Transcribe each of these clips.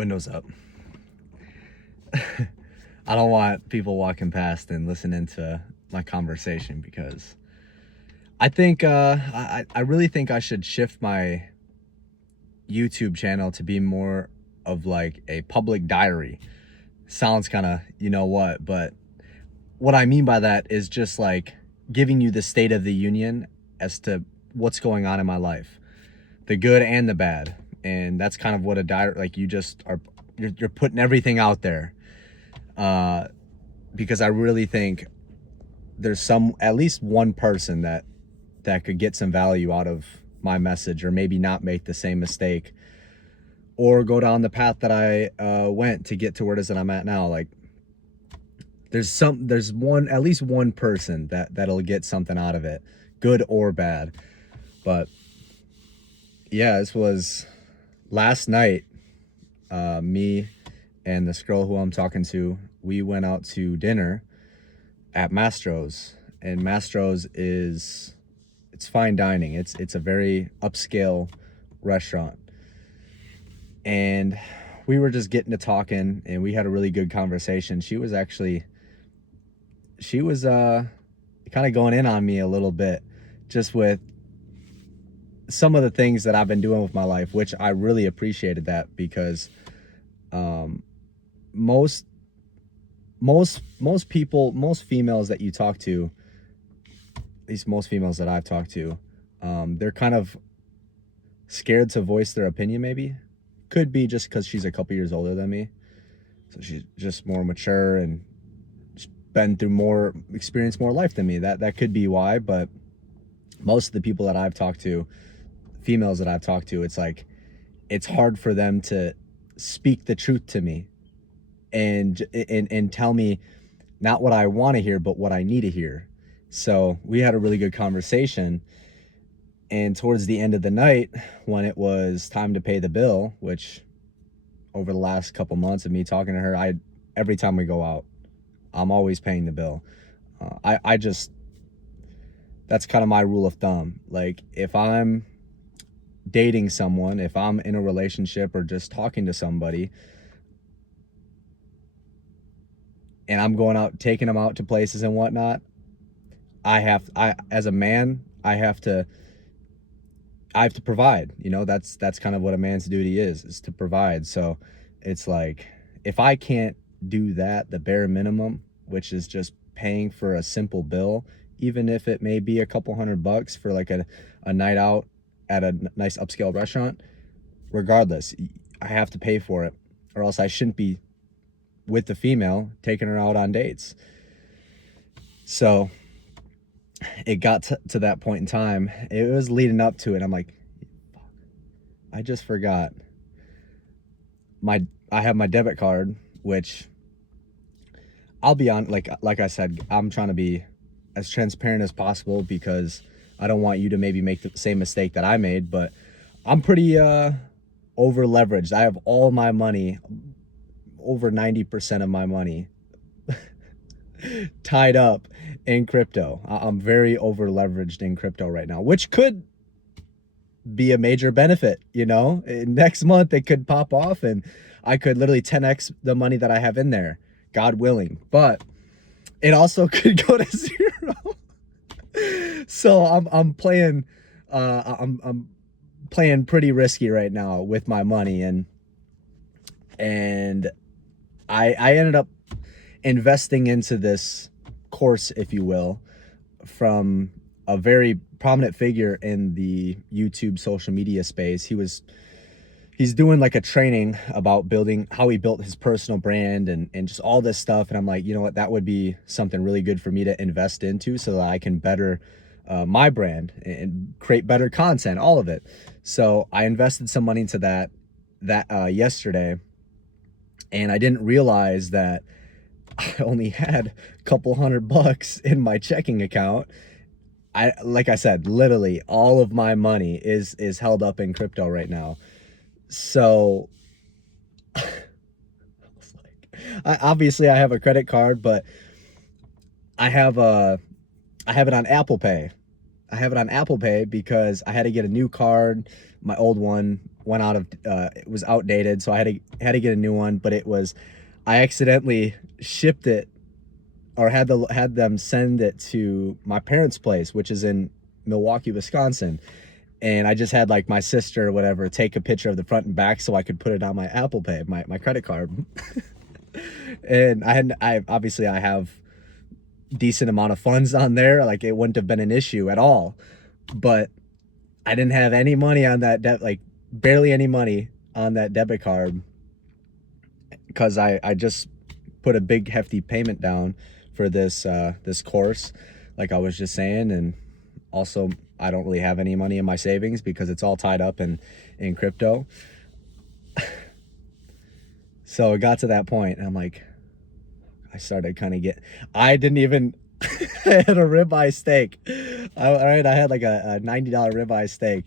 Windows up. I don't want people walking past and listening to my conversation because I think I really think I should shift my YouTube channel to be more of like a public diary. Sounds kind of, you know what, but what I mean by that is just like giving you the state of the union as to what's going on in my life, the good and the bad. And that's kind of what a diary, like you just are, you're putting everything out there. Because I really think there's at least one person that could get some value out of my message, or maybe not make the same mistake or go down the path that I went to get to where it is that I'm at now. Like there's at least one person that'll get something out of it, good or bad. But yeah, this was last night. Me and this girl who I'm talking to, we went out to dinner at Mastro's, and Mastro's it's fine dining. It's a very upscale restaurant. And we were just getting to talking, and we had a really good conversation. She was kind of going in on me a little bit, just with some of the things that I've been doing with my life, which I really appreciated that, because most people, most females that you talk to, at least most females that I've talked to, they're kind of scared to voice their opinion. Maybe could be just because she's a couple years older than me, so she's just more mature and been through more, experienced more life than me. That could be why. But most of the people that I've talked to, females that I've talked to, it's like it's hard for them to speak the truth to me and tell me not what I want to hear, but what I need to hear. So we had a really good conversation, and towards the end of the night, when it was time to pay the bill, which over the last couple months of me talking to her, every time we go out, I'm always paying the bill. I just, that's kind of my rule of thumb. Like if I'm dating someone, if I'm in a relationship or just talking to somebody, and I'm going out, taking them out to places and whatnot, as a man, I have to provide. You know, that's kind of what a man's duty is to provide. So it's like, if I can't do that, the bare minimum, which is just paying for a simple bill, even if it may be a couple $100 for like a night out at a nice upscale restaurant, regardless, I have to pay for it, or else I shouldn't be with the female taking her out on dates. So it got to that point in time. It was leading up to it. I'm like, fuck, I just forgot I have my debit card, which I'll be on, like I said, I'm trying to be as transparent as possible because I don't want you to maybe make the same mistake that I made. But I'm pretty over leveraged. I have all my money, over 90% of my money tied up in crypto. I'm very over leveraged in crypto right now, which could be a major benefit. You know, next month it could pop off and I could literally 10x the money that I have in there, God willing. But it also could go to zero. So I'm playing I'm playing pretty risky right now with my money, and I ended up investing into this course, if you will, from a very prominent figure in the YouTube social media space. He's doing like a training about building, how he built his personal brand and just all this stuff. And I'm like, you know what, that would be something really good for me to invest into so that I can better my brand and create better content, all of it. So I invested some money into that yesterday, and I didn't realize that I only had a couple $100 in my checking account. Like I said, literally all of my money is held up in crypto right now. So obviously I have a credit card, but I have it on Apple Pay. I have it on Apple Pay because I had to get a new card. My old one went out of it was outdated, so I had to get a new one. But I accidentally shipped it, or had them send it to my parents' place, which is in Milwaukee, Wisconsin. And I just had like my sister or whatever take a picture of the front and back so I could put it on my Apple Pay, my credit card. And I obviously I have decent amount of funds on there. Like it wouldn't have been an issue at all. But I didn't have any money on that like barely any money on that debit card, because I just put a big hefty payment down for this course, like I was just saying. And also I don't really have any money in my savings because it's all tied up in crypto. So it got to that point and I'm like, I started kind of I didn't even I had a ribeye steak. All right, I had like a $90 ribeye steak.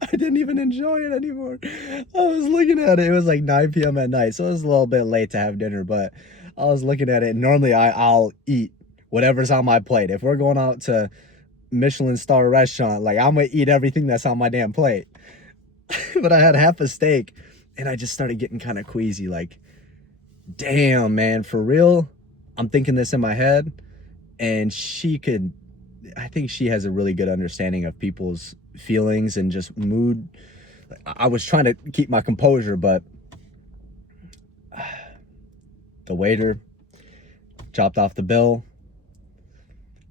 I didn't even enjoy it anymore. I was looking at it. It was like 9 p.m. at night, so it was a little bit late to have dinner. But I was looking at it. And normally, I'll eat whatever's on my plate. If we're going out to Michelin star restaurant, like I'm gonna eat everything that's on my damn plate. But I had half a steak, and I just started getting kind of queasy. Like, damn, man, for real. I'm thinking this in my head, and I think she has a really good understanding of people's feelings and just mood. I was trying to keep my composure, but the waiter chopped off the bill,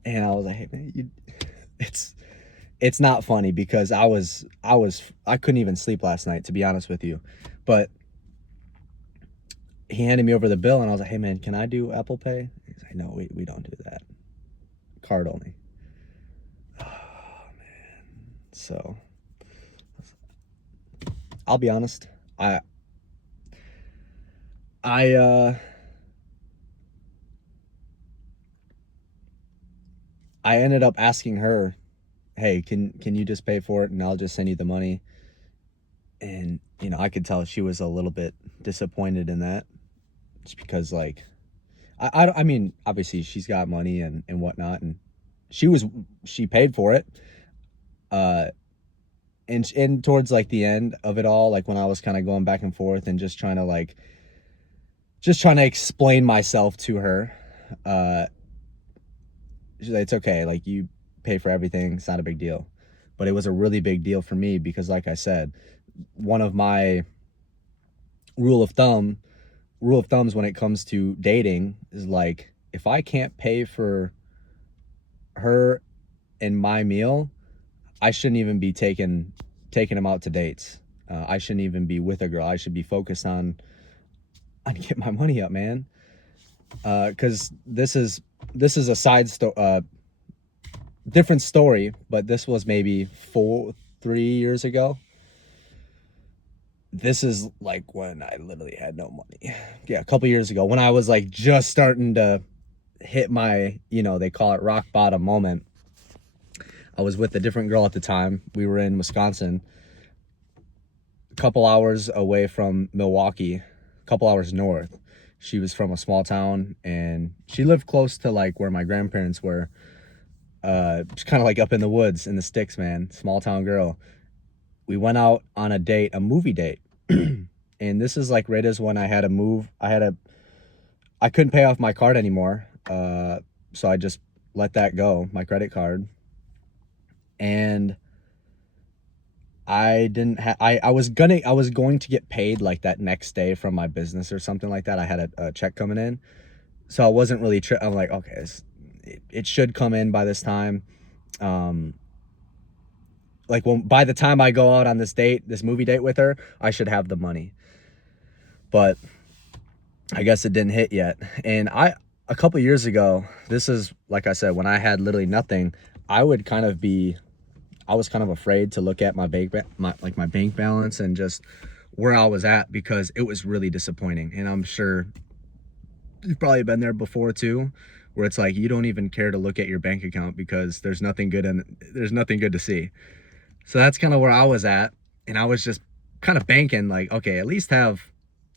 and I was like, hey man, it's not funny, because I couldn't even sleep last night, to be honest with you. But he handed me over the bill, and I was like, hey man, can I do Apple Pay? He's like, no, we don't do that, card only. So I'll be honest, I ended up asking her, hey, can you just pay for it and I'll just send you the money. And I could tell she was a little bit disappointed in that, just because like I mean, obviously she's got money and whatnot, and she paid for it. And towards like the end of it all, like when I was kind of going back and forth and just trying to explain myself to her, she's like, it's okay, like you pay for everything, it's not a big deal. But it was a really big deal for me, because like I said, one of my rule of thumbs when it comes to dating is like, if I can't pay for her and my meal, I shouldn't even be taking them out to dates. I shouldn't even be with a girl. I should be focused on getting my money up, man. Because this is a different story, but this was maybe 3 years ago. This is like when I literally had no money. Yeah, a couple years ago, when I was like just starting to hit my, they call it rock bottom moment. I was with a different girl at the time. We were in Wisconsin, a couple hours away from Milwaukee, a couple hours north. She was from a small town, and she lived close to like where my grandparents were. Just kind of like up in the woods, in the sticks, man. Small town girl. We went out on a movie date. And this is like right as when I had to move. I couldn't pay off my card anymore. So I just let that go, my credit card. And I didn't have, I was going to get paid like that next day from my business or something like that. I had a check coming in. So I wasn't really, I'm like, okay, it should come in by this time. Like by the time I go out on this movie date with her, I should have the money. But I guess it didn't hit yet. And a couple years ago, this is, like I said, when I had literally nothing, I was kind of afraid to look at my bank balance and just where I was at, because it was really disappointing. And I'm sure you've probably been there before too, where it's like you don't even care to look at your bank account because there's nothing good to see. So that's kind of where I was at, and I was just kind of banking like, okay, at least have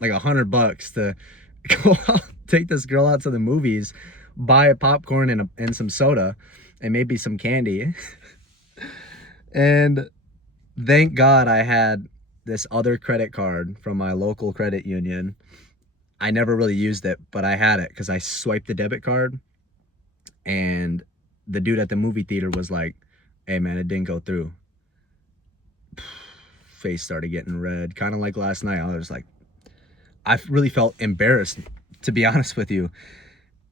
like $100 to go out, take this girl out to the movies, buy a popcorn and some soda and maybe some candy. And thank God I had this other credit card from my local credit union. I never really used it, but I had it because I swiped the debit card, and the dude at the movie theater was like, "Hey man, it didn't go through." Face started getting red, kind of like last night. I was like, I really felt embarrassed, to be honest with you.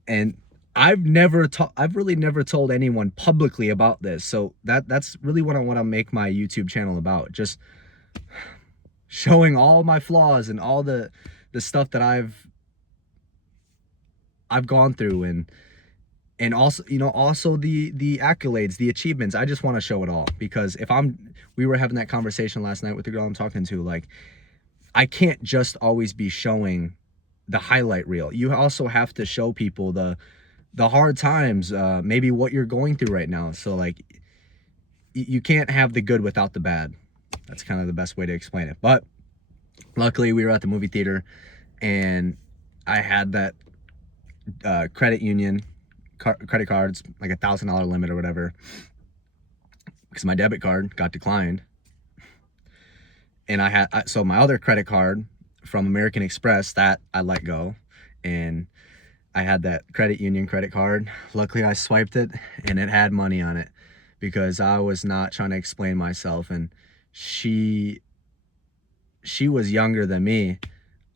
And I've really never told anyone publicly about this. So that's really what I want to make my YouTube channel about. Just showing all my flaws and all the stuff that I've gone through, and also, you know, also the accolades, the achievements. I just want to show it all, because if we were having that conversation last night with the girl I'm talking to, like, I can't just always be showing the highlight reel. You also have to show people the hard times, maybe what you're going through right now. So like, you can't have the good without the bad. That's kind of the best way to explain it. But luckily we were at the movie theater, and I had that credit union credit cards, like $1,000 limit or whatever, because my debit card got declined. And so my other credit card from American Express, that I let go, and I had that credit union credit card. Luckily I swiped it and it had money on it, because I was not trying to explain myself. And she was younger than me,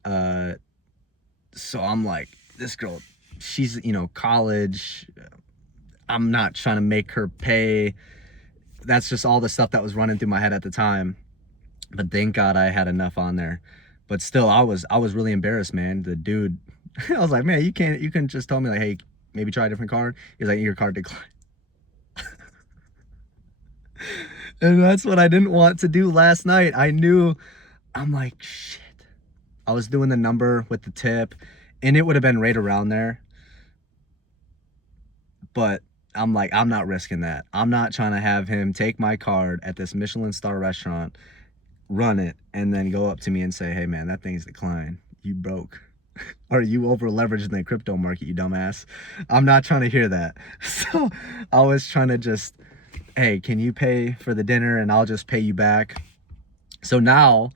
so I'm like, this girl, she's, you know, college. I'm not trying to make her pay. That's just all the stuff that was running through my head at the time. But thank God I had enough on there. But still, I was really embarrassed, man. The dude, I was like, man, you can just tell me, like, hey, maybe try a different card. He's like, your card declined. And that's what I didn't want to do last night. I'm like, shit. I was doing the number with the tip, and it would have been right around there. But I'm like, I'm not risking that. I'm not trying to have him take my card at this Michelin star restaurant, run it, and then go up to me and say, hey man, that thing's declined. You broke. Or you over leveraged in the crypto market, you dumbass. I'm not trying to hear that. So I was trying to just, hey, can you pay for the dinner and I'll just pay you back? So now,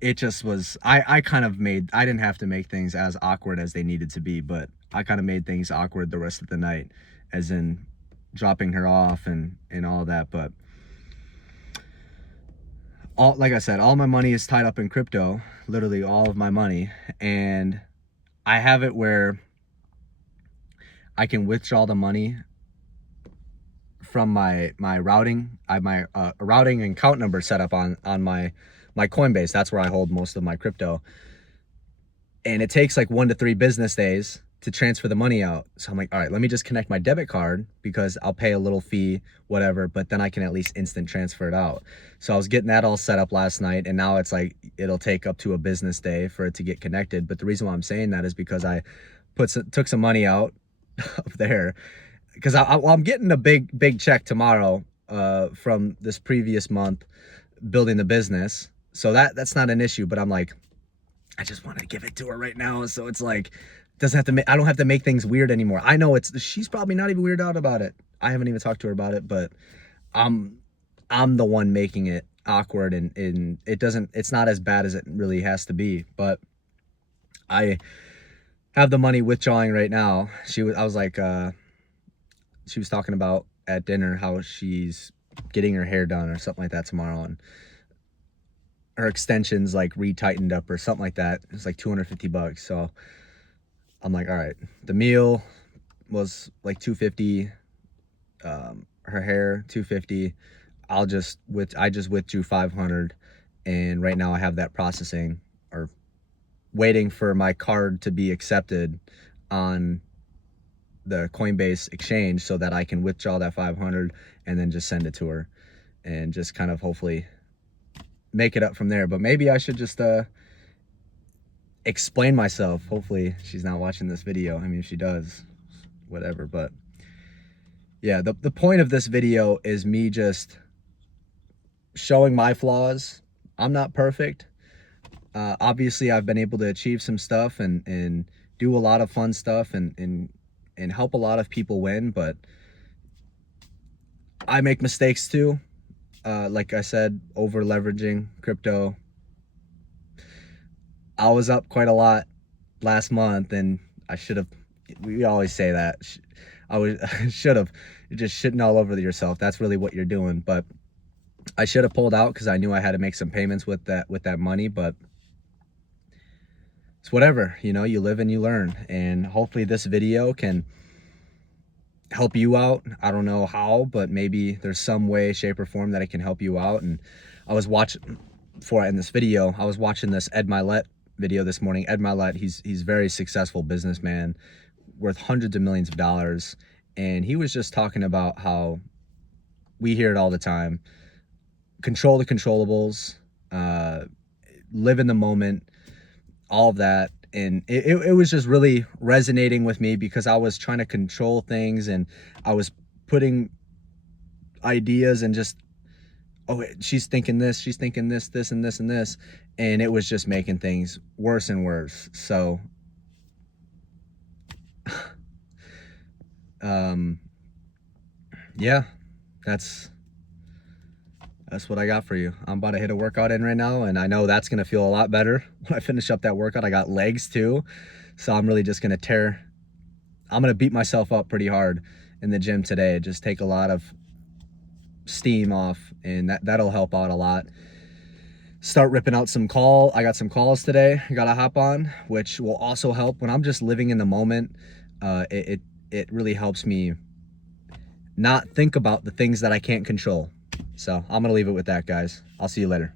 it just was, I didn't have to make things as awkward as they needed to be, but I kind of made things awkward the rest of the night, as in dropping her off and all that. But like I said, all my money is tied up in crypto, literally all of my money. And I have it where I can withdraw the money from my routing. I have my routing and account number set up on my Coinbase. That's where I hold most of my crypto. And it takes like 1 to 3 business days to transfer the money out. So I'm like, all right, let me just connect my debit card, because I'll pay a little fee, whatever, but then I can at least instant transfer it out. So I was getting that all set up last night, and now it's like, it'll take up to a business day for it to get connected. But the reason why I'm saying that is because I took some money out of there, because I'm getting a big check tomorrow from this previous month building the business. So that's not an issue, but I'm like, I just want to give it to her right now. So it's like, I don't have to make things weird anymore. I know she's probably not even weirded out about it. I haven't even talked to her about it, but I'm the one making it awkward, and it's not as bad as it really has to be. But I have the money withdrawing right now. She was talking about at dinner how she's getting her hair done or something like that tomorrow, and her extensions like retightened up or something like that. It's like $250. So I'm like, all right, the meal was like $250, her hair $250. I just withdrew $500, and right now I have that processing, or waiting for my card to be accepted on the Coinbase exchange, so that I can withdraw that $500 and then just send it to her, and just kind of hopefully make it up from there. But maybe I should just explain myself. Hopefully she's not watching this video. I mean, if she does, whatever. But yeah, the point of this video is me just showing my flaws. I'm not perfect. Obviously I've been able to achieve some stuff and do a lot of fun stuff and help a lot of people win, but I make mistakes too. like I said, over leveraging crypto. I was up quite a lot last month, and I should have. We always say that. I should have. You're just shitting all over yourself. That's really what you're doing. But I should have pulled out because I knew I had to make some payments with that money. But it's whatever. You know, you live and you learn. And hopefully this video can help you out. I don't know how, but maybe there's some way, shape, or form that it can help you out. And I was watching, before I end this video, I was watching this Ed Mylett video this morning. Ed Mylett, he's very successful businessman, worth hundreds of millions of dollars. And he was just talking about how we hear it all the time. Control the controllables, live in the moment, all of that. And it was just really resonating with me because I was trying to control things, and I was putting ideas and just, oh, she's thinking this, she's thinking this, this, and this, and this. And it was just making things worse and worse. So, yeah, that's what I got for you. I'm about to hit a workout in right now, and I know that's going to feel a lot better when I finish up that workout. I got legs too, so I'm really just going to I'm going to beat myself up pretty hard in the gym today. Just take a lot of steam off, and that'll help out a lot. Start ripping out I got some calls today I got to hop on, which will also help. When I'm just living in the moment, it really helps me not think about the things that I can't control. So I'm going to leave it with that, guys. I'll see you later.